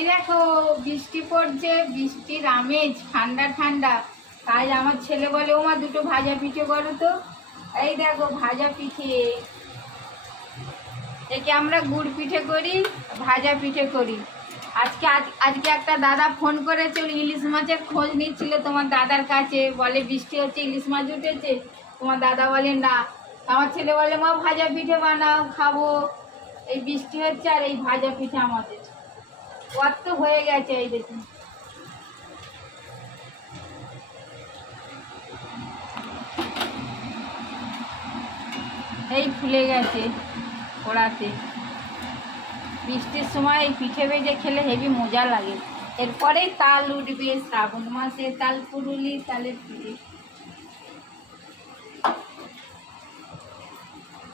এই দেখো বৃষ্টি পড়ছে, বৃষ্টির আমেজ, ঠান্ডা ঠান্ডা। তাই আমার ছেলে বলে ও মা দুটো ভাজা পিঠে করো তো। এই দেখো ভাজা পিঠে, একে আমরা গুড় পিঠে করি, ভাজা পিঠে করি। আজকে একটা দাদা ফোন করেছে, ইলিশ মাছের খোঁজ নিচ্ছিল তোমার দাদার কাছে। বলে বৃষ্টি হচ্ছে, ইলিশ মাছ উঠেছে। তোমার দাদা বলে না। আমার ছেলে বলে মা ভাজা পিঠে বানাও, খাবো। এই বৃষ্টি হচ্ছে আর এই ভাজা পিঠে আমাদের কত হয়ে গেছে। এই দেখুন, এই ফুলে গেছে কড়াতে। বৃষ্টির সময় এই পিঠে ভেজে খেলে হেবি মজা লাগে। এরপরেই তাল উঠবে, শ্রাবণ মাসে তাল পুরুলি, তালের পিঠে।